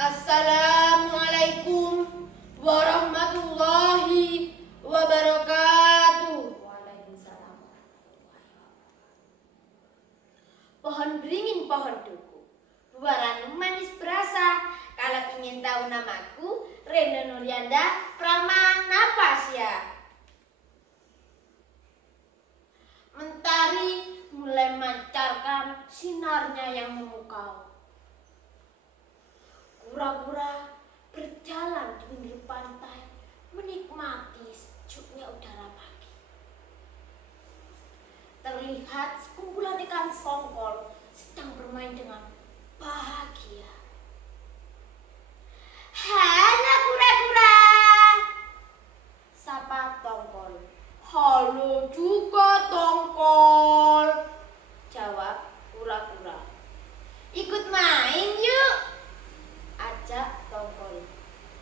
Assalamualaikum warahmatullahi wabarakatuh. Waalaikumsalam. Pohon beringin, pohon duku, buah ranum manis berasa. Kalau ingin tahu namaku, Reno Nuryanda Pramana Pasya. Mentari mulai memancarkan sinarnya yang memukau. Kura-kura berjalan di pinggir pantai, menikmati sejuknya udara pagi. Terlihat sekumpulan ikan songkol sedang bermain dengan bahagia. Halo kura-kura, sapa Tongkol. Halo juga Tongkol, jawab kura-kura. Ikut main yuk, ajak Tongkol.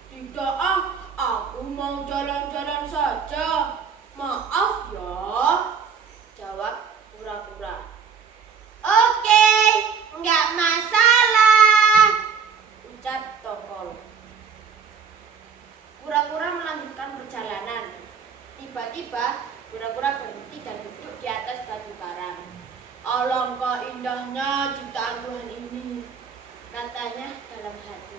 Tidak aku mau jalan-jalan saja. Maaf ya, jawab kura-kura. Oke, nggak masalah, ucap Tongkol. Kura-kura melanjutkan perjalanan. Tiba-tiba kura-kura berhenti dan duduk di atas batu karang. Alangkah indahnya ciptaan Tuhan ini, katanya dalam hati.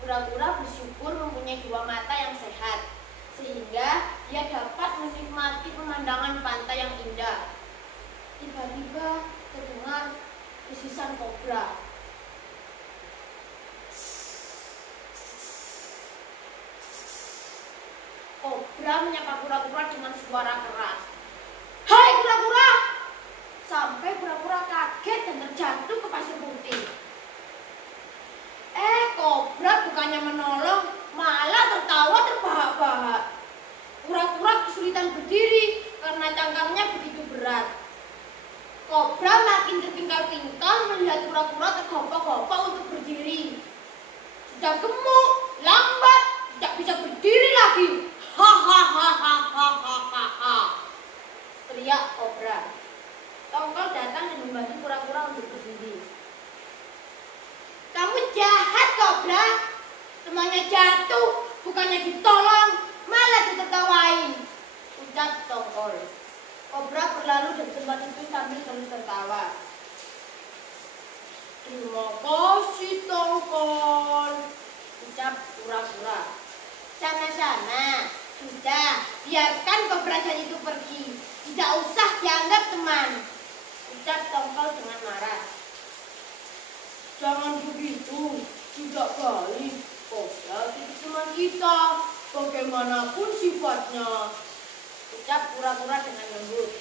Kura-kura bersyukur mempunyai dua mata yang sehat, sehingga dia dapat menikmati pemandangan pantai yang indah. Tiba-tiba terdengar desisan kobra. Kobra menyapa kura-kura dengan suara keras. Hai kura-kura! Sampai kura-kura kaget dan terjatuh ke pasir putih. Kobra bukannya menolong, malah tertawa terbahak-bahak. Kura-kura kesulitan berdiri karena cangkangnya begitu berat. Kobra makin terpingkal-pingkal melihat kura-kura tergopoh-gopoh untuk berdiri. Sudah gemuk, lambat, tidak bisa berdiri lagi. Hahaha, teriak kobra. Tongkol datang dan membantu kura-kura untuk berdiri. Kamu jahat kobra, temannya jatuh, bukannya ditolong, malah ditertawain, ucap Tongkol. Kobra berlalu dari tempat itu sambil terus tertawa. Terima kasih Tongkol, ucap kura-kura. Sama-sama, sudah, biarkan kobra jahat itu pergi. Tidak usah dianggap teman, ucap Tongkol dengan marah. Jangan begitu, tidak baik. Kobra itu teman kita, bagaimanapun sifatnya, ucap kura-kura dengan lembut.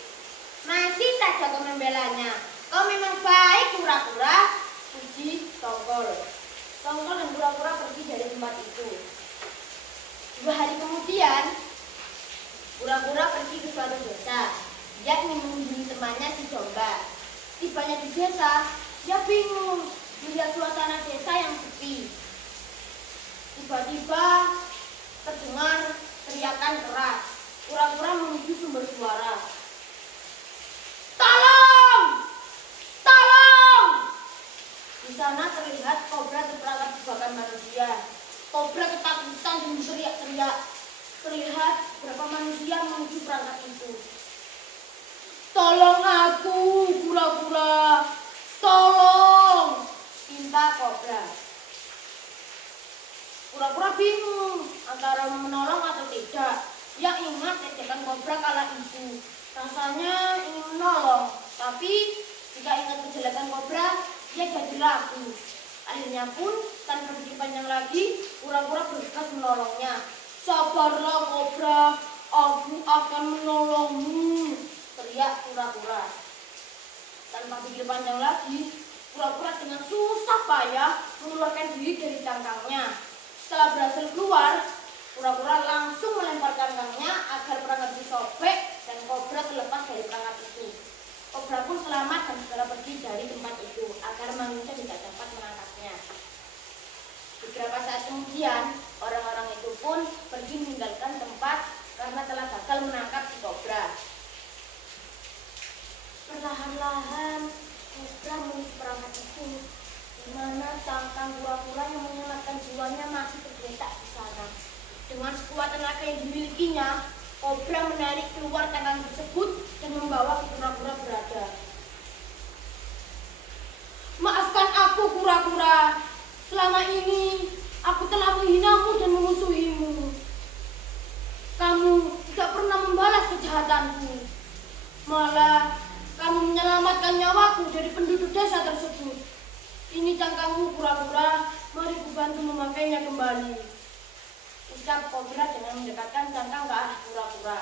Masih saja kau membelanya. Kau memang baik kura-kura, puji Tongkol. Tongkol dan kura-kura pergi dari tempat itu. 2 hari kemudian, kura-kura pergi ke suatu desa. Dia ingin mengunjungi temannya si domba. Tibanya di desa, dia bingung melihat suasana desa yang sepi. Tiba-tiba terdengar teriakan keras. Kura-kura menuju sumber suara. Tolong! Tolong! Di sana terlihat kobra terperangkap jebakan manusia. Kobra ketakutan dan teriak-teriak. Terlihat beberapa manusia menuju perangkap itu. Tolong aku, kura-kura. Tolong! Minta kobra. Kura-kura bingung antara menolong atau tidak. Dia ingat ejekan kobra kala itu. Rasanya ingin menolong, tapi jika ingat kejelekan kobra, dia jadi ragu. Akhirnya pun, tanpa pikir panjang lagi, kura-kura bergegas menolongnya. Sabarlah kobra, aku akan menolongmu, teriak kura-kura. Tanpa pikir panjang lagi, kura-kura dengan susah payah mengeluarkan diri dari cangkangnya. Setelah berhasil keluar, kura-kura langsung melempar cangkangnya agar perangkap disobek dan kobra terlepas dari perangkap itu. Kobra pun selamat dan segera pergi dari tempat itu agar manusia tidak dapat menangkapnya. Beberapa saat kemudian, orang-orang itu pun pergi meninggalkan tempat karena telah gagal menangkap si kobra. Perlahan-lahan, kobra menuju perangkap itu. di mana cangkang kura-kura yang menyelamatkan jiwanya masih tergeletak di sana. Dengan sekuat tenaga yang dimilikinya, kobra menarik keluar cangkang tersebut dan membawa ke kura-kura berada. Maafkan aku, kura-kura. Selama ini aku telah menghinamu dan memusuhimu. Kamu tidak pernah membalas kejahatanku. Malah kamu menyelamatkan nyawaku dari penduduk desa tersebut. Ini cangkangmu, kura-kura. Mari kubantu memakainya kembali. Ucap kobra dengan mendekatkan cangkang ke arah kura-kura.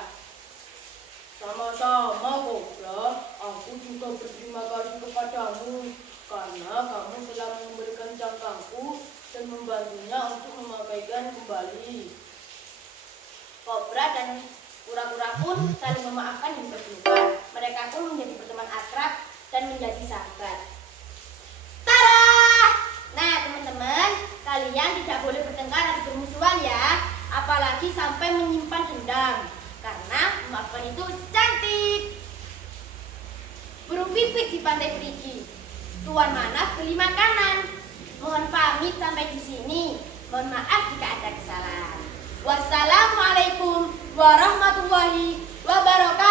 Sama-sama, kobra. Aku juga berterima kasih kepadamu karena kamu telah memberikan cangkangku dan membantunya untuk memakaikan kembali. Kobra dan kura-kura pun saling memaafkan dan berpelukan. Mereka pun menjadi berteman akrab dan menjadi sahabat. Tada! Nah, teman-teman, kalian tidak boleh bertengkar atau bermusuhan ya, apalagi sampai menyimpan dendam. Karena memaafkan itu cantik. Burung pipit di pantai Perigi. Tuan Manaf beli makanan. Mohon pamit sampai di sini. Mohon maaf jika ada kesalahan. Wassalamualaikum warahmatullahi wabarakatuh.